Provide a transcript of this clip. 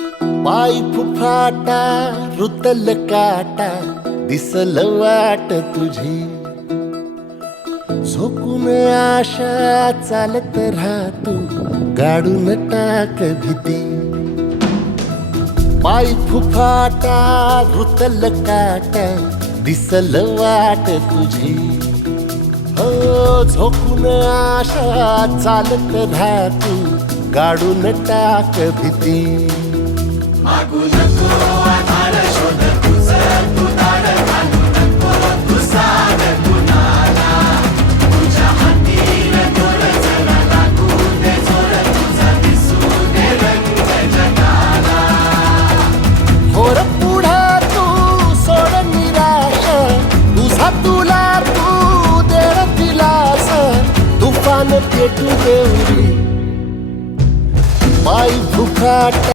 पाय फुफाटा रुतल काटा दिसल वाट तुझी झोकून आशा चालत राहतो गाडून टाक भीती पाय फुफाटा रुतल काटा दिसल वाट तुझी हो झोकून आशा चालत राहतो गाडून टाक भीती मागू नको आधार शोध तुझं तू दाड घालू नको तू साध कुणाला तुझ्या हातीन तोर जरा लागू दे जोर तुझा दिसू दे रंग जगाला होर पुढा तू सोड निराशा तुझा तुला तू दे दिलास तुफान पेटू देऊरी पाय फुफाटा